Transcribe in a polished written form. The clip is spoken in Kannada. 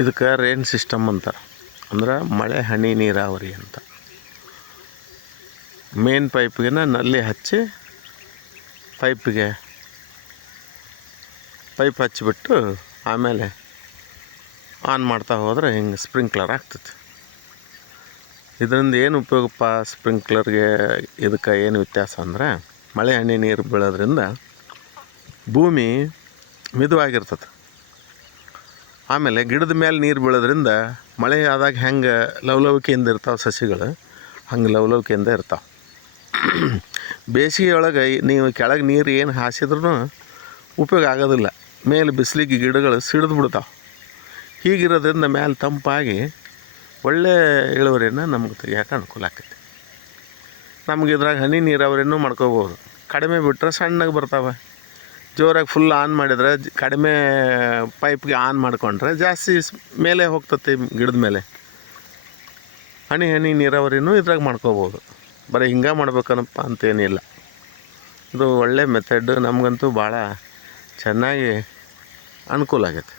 ಇದಕ್ಕೆ ರೇನ್ ಸಿಸ್ಟಮ್ ಅಂತಾರೆ, ಅಂದ್ರೆ ಮಳೆ ಹನಿ ನೀರಾವರಿ ಅಂತ. ಮೇನ್ ಪೈಪ್ಗೆ ನಲ್ಲಿ ಹಚ್ಚಿ ಪೈಪ್ ಹಚ್ಚಿಬಿಟ್ಟು ಆಮೇಲೆ ಆನ್ ಮಾಡ್ತಾ ಹೋದರೆ ಹಿಂಗೆ ಸ್ಪ್ರಿಂಕ್ಲರ್ ಆಗ್ತೈತಿ. ಇದರಿಂದ ಏನು ಉಪಯೋಗಪ್ಪ ಸ್ಪ್ರಿಂಕ್ಲರ್ಗೆ ಇದಕ್ಕೆ ಏನು ವ್ಯತ್ಯಾಸ ಅಂದರೆ, ಮಳೆ ಹನಿ ನೀರು ಬೀಳೋದ್ರಿಂದ ಭೂಮಿ ಮಿದುವಾಗಿರ್ತದೆ. ಆಮೇಲೆ ಗಿಡದ ಮೇಲೆ ನೀರು ಬೀಳೋದ್ರಿಂದ ಮಳೆ ಆದಾಗ ಹೆಂಗೆ ಲವಲವಿಕೆಯಿಂದ ಇರ್ತಾವೆ ಸಸಿಗಳು, ಹಂಗೆ ಲವಲವಿಕೆಯಿಂದ ಇರ್ತಾವೆ. ಬೇಸಿಗೆ ಒಳಗೆ ನೀವು ಕೆಳಗೆ ನೀರು ಏನು ಹಾಸಿದ್ರೂ ಉಪಯೋಗ ಆಗೋದಿಲ್ಲ, ಮೇಲೆ ಬಿಸಿಲಿಗೆ ಗಿಡಗಳು ಸಿಡಿದು ಬಿಡ್ತಾವೆ. ಹೀಗಿರೋದ್ರಿಂದ ಮೇಲೆ ತಂಪಾಗಿ ಒಳ್ಳೆ ಇಳುವರಿಯನ್ನು ನಮ್ಗೆ ತೆಗಿಯೋಕೆ ಅನುಕೂಲ ಆಕೈತಿ. ನಮ್ಗೆ ಇದ್ರಾಗ ಹನಿ ನೀರಾವರಿನೂ ಮಾಡ್ಕೋಬೋದು. ಕಡಿಮೆ ಬಿಟ್ಟರೆ ಸಣ್ಣಗೆ ಬರ್ತಾವೆ, ಜೋರಾಗಿ ಫುಲ್ ಆನ್ ಮಾಡಿದ್ರೆ ಕಡಿಮೆ ಪೈಪ್ಗೆ ಆನ್ ಮಾಡಿಕೊಂಡ್ರೆ ಜಾಸ್ತಿ ಮೇಲೆ ಹೋಗ್ತತಿ ಗಿಡದ ಮೇಲೆ. ಹನಿ ನೀರಾವರಿನೂ ಇದ್ರಾಗ ಮಾಡ್ಕೋಬೋದು. ಬರೀ ಹಿಂಗೆ ಮಾಡ್ಬೇಕನ್ನಪ್ಪ ಅಂತೇನಿಲ್ಲ. ಇದು ಒಳ್ಳೆ ಮೆಥಡ್, ನಮಗಂತೂ ಭಾಳ ಚೆನ್ನಾಗಿ ಅನುಕೂಲ ಆಗೈತೆ.